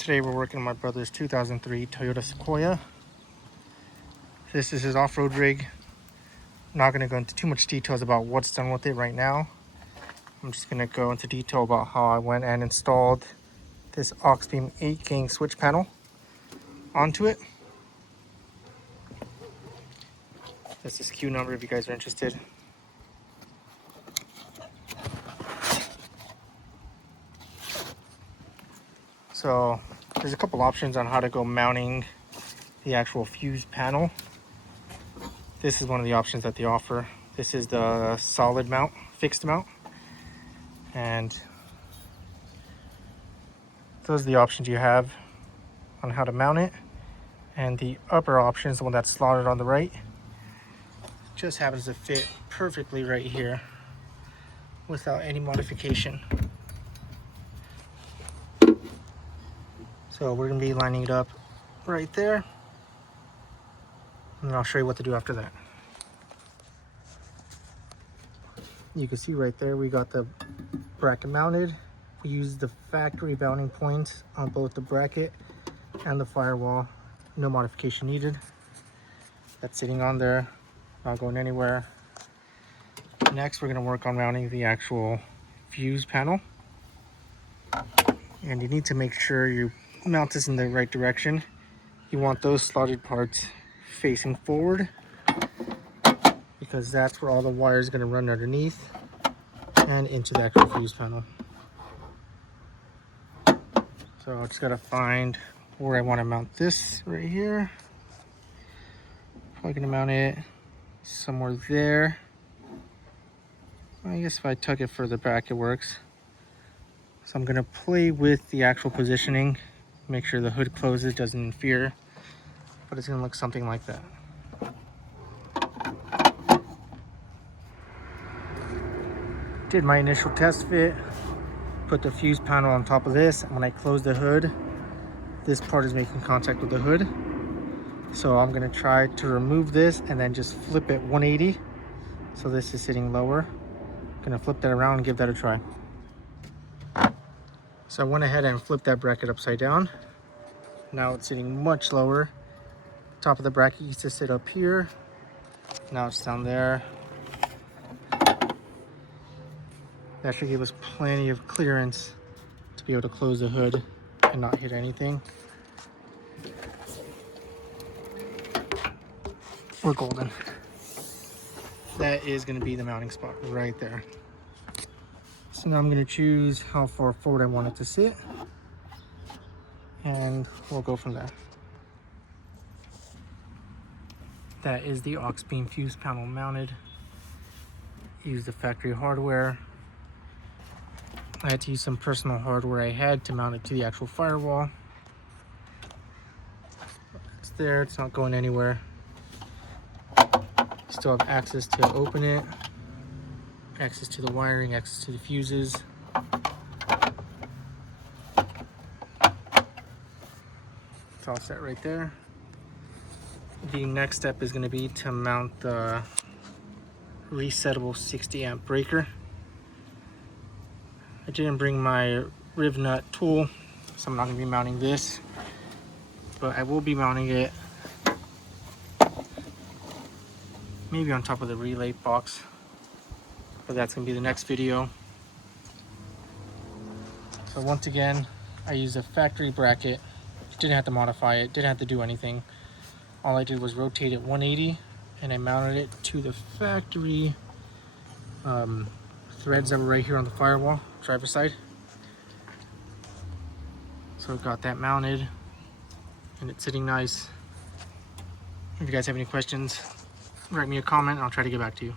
Today we're working on my brother's 2003 Toyota Sequoia. This is his off-road rig. I'm not going to go into too much details about what's done with it right now. I'm just going to go into detail about how I went and installed this Auxbeam 8-gang switch panel onto it. This is queue number if you guys are interested. So there's a couple options on how to go mounting the actual fuse panel. This is one of the options that they offer. This is the solid mount, fixed mount. And those are the options you have on how to mount it. And the upper option is the one that's slotted on the right. Just happens to fit perfectly right here without any modification. So we're gonna be lining it up right there. And I'll show you what to do after that. You can see right there, we got the bracket mounted. We used the factory mounting points on both the bracket and the firewall. No modification needed. That's sitting on there, not going anywhere. Next, we're gonna work on mounting the actual fuse panel. And you need to make sure you mount this in the right direction. You want those slotted parts facing forward because that's where all the wire is going to run underneath and into the actual fuse panel. So I just got to find where I want to mount this right here. Probably going to mount it somewhere there. I guess if I tuck it further back it works. So I'm going to play with the actual positioning, make sure the hood closes, doesn't interfere, but it's going to look something like that. Did my initial test fit, put the fuse panel on top of this, and when I close the hood, this part is making contact with the hood. So I'm going to try to remove this and then just flip it 180. So this is sitting lower. I'm going to flip that around and give that a try. So I went ahead and flipped that bracket upside down. Now it's sitting much lower. Top of the bracket used to sit up here. Now it's down there. That should give us plenty of clearance to be able to close the hood and not hit anything. We're golden. That is going to be the mounting spot right there. So now I'm going to choose how far forward I want it to sit, and we'll go from there. That is the Auxbeam fuse panel mounted. Use the factory hardware. I had to use some personal hardware I had to mount it to the actual firewall. It's there, it's not going anywhere. Still have access to open it, access to the wiring, access to the fuses. It's all set right there. The next step is going to be to mount the resettable 60 amp breaker. I didn't bring my riv nut tool, so I'm not going to be mounting this, but I will be mounting it maybe on top of the relay box, but that's going to be the next video. So once again, I used a factory bracket, didn't have to modify it, didn't have to do anything. All I did was rotate it 180 and I mounted it to the factory threads that were right here on the firewall, driver's side. So I got that mounted and it's sitting nice. If you guys have any questions, write me a comment and I'll try to get back to you.